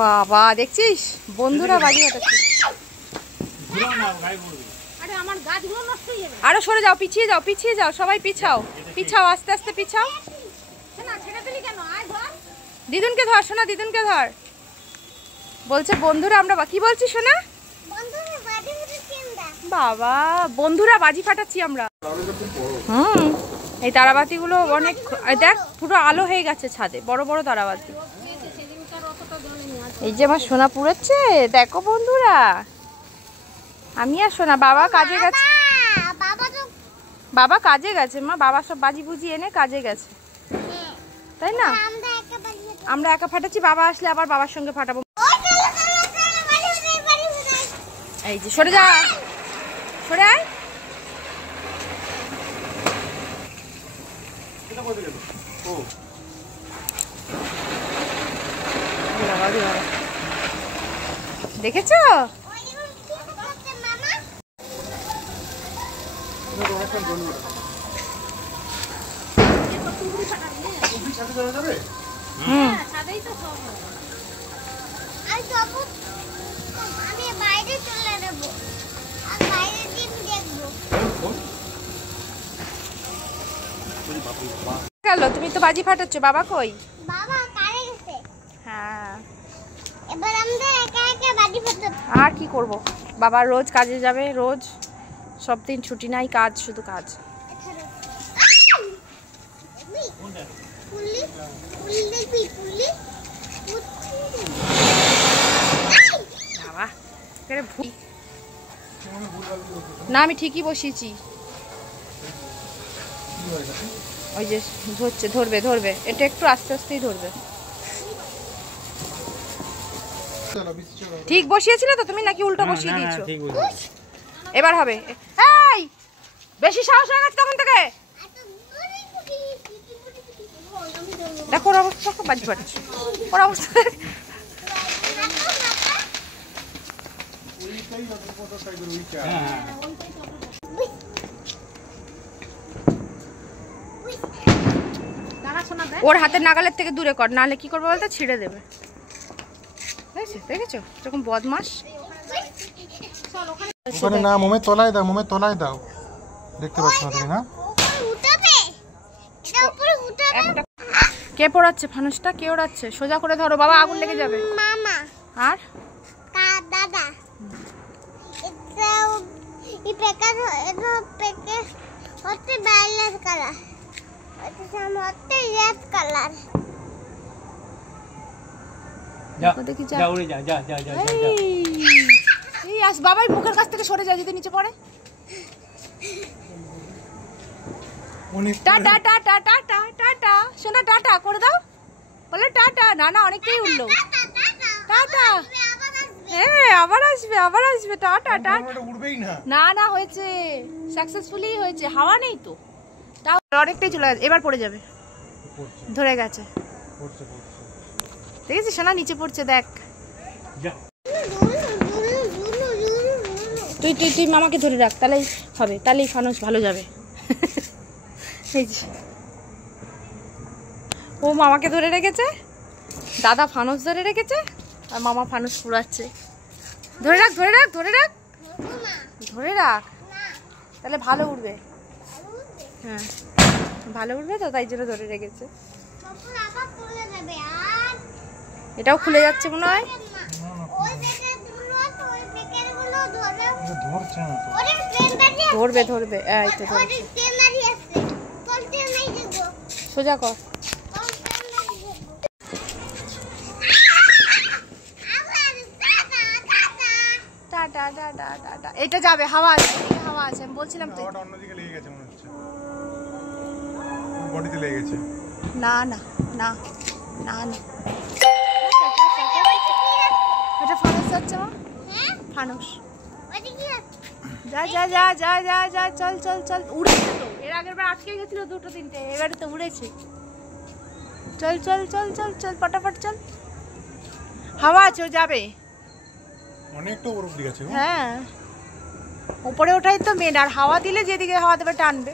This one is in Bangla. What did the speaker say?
বাবা দেখছিস বন্ধুরা বাজি ফাটাচ্ছে। আরো সরে যাও, পিছিয়ে যাও, পিছিয়ে যাও, সবাই পিছাও, পিছাও, আস্তে আস্তে পিছাও। দিদুনকে ধর সোনা, দিদুনকে ধর। বলছে বন্ধুরা আমরা কি বলছি সোনা? বাবা বন্ধুরা বাজি ফাটাচ্ছি আমরা। এই তারাবাতি গুলো অনেক, দেখ পুরো আলো হয়ে গেছে ছাদে, বড় বড় তারাবাতি। এই যে আমার সোনা পুড়েছে দেখো বন্ধুরা। আমি আর সোনা, বাবা কাজে গেছে, বাবা কাজে গেছে মা, বাবা সব বাজি বুঝি এনে কাজে গেছে, তাই না? আমরা একা ফাটাচ্ছি, বাবা আসলে আবার বাবার সঙ্গে ফাটাবো। এই যে সরে যা, সরে আয়। দেখেছো? তুমি তো বাজি ফাটাচ্ছ, বাবা কই? বাবা কাজে গেছে। হ্যাঁ এবার আমরা একা একা বাজি ফাটাবো। আর কি করব, বাবা রোজ কাজে যাবে, রোজ সব দিন ছুটি নাই, কাজ শুধু কাজ। না আমি ঠিকই বসিয়েছি। ওই যে ধরছে, ধরবে ধরবে, এটা একটু আস্তে আস্তেই ধরবে। ঠিক বসিয়েছিলে তো তুমি, নাকি উল্টো বসিয়ে দিয়েছো? এবার হবে। এই বেশি সাহস হয়ে গেছে তখন থেকে। দেখো ওর অবস্থা, বাজি ফাটাচ্ছে ওর অবস্থা। ওর হাতের নাগালের থেকে দূরে কর, নাহলে কি করবে বলতে ছিঁড়ে দেবে। দেখেছো এরকম বদমাস। ওখানে না, মোমের তলায় দাও, মোমের তলায় দাও, দেখতে পাচ্ছ না তুমি? না কে পোড়াচ্ছে ফানুসটা? কে ওড়াচ্ছে? সোজা করে ধরো বাবা, আগুন লেগে যাবে। মামা আর দাদা এটা এই প্যাকেট, এটা প্যাকেট হচ্ছে ভায়োলেট কালার, এটা সামনে হচ্ছে রেড কালার। দেখি যা, যা যা যা যা। এই আস বাবাই মুখের কাছ থেকে সরে যা, যদি নিচে পড়ে। টাটা টাটা টাটা টাটা সোনা, টাটা করে দাও, বলে টাটা। না না অনেকটাই উঠলো, টাটা। হ্যাঁ আবার আসবে, আবার আসবে, টাটা টাটা। না না হয়েছে, সাকসেসফুলি হয়েছে, হাওয়া নেই তো, তাও অনেকটাই চলে গেছে। এবার পড়ে যাবে, ধরে গেছে, দেখেছিস সোনা নিচে পড়ছে, দেখ। তুই তুই তুই মামাকে ধরে রাখ, তাহলেই হবে, তাহলেই ফানুস ভালো যাবে। ও মামাকে ধরে রেখেছে, দাদা ফানুস ধরে রেখেছে, আর মামা ফানুস পুড়াচ্ছে। ধরে রাখ ধরে রাখ ধরে রাখ ধরে রাখ, তাহলে ভালো উঠবে। হ্যাঁ ভালো উঠবে তো, তাই জন্য ধরে রেখেছে। এটাও খুলে যাচ্ছে মনে হয়। ধরবে ধরবে, এই তো ধরবে। সোজা কর। Tata tata tata. এটা যাবে, হাওয়া আছে, হাওয়া আছে, আমি বলছিলাম তো। অন্যদিকে লেগে গেছে মনে হচ্ছে, বডিতে লেগে গেছে। না না না না না, এটা ফানুস যাচ্ছে মা, ফানুস। যা যা যা যা যা যা, চল চল চল। উড়েছে তো, এর আগের বার আটকে গেছিল দুটো তিনটে, এবারে তো উড়েছে। চল চল চল চল চল ফটাফট চল, হাওয়া আছে, ও যাবে। অনেকটা বরফ দিয়ে গেছে। হ্যাঁ উপরে ওঠাই তো মেন, আর হাওয়া দিলে যেদিকে হাওয়া দেবে টানবে।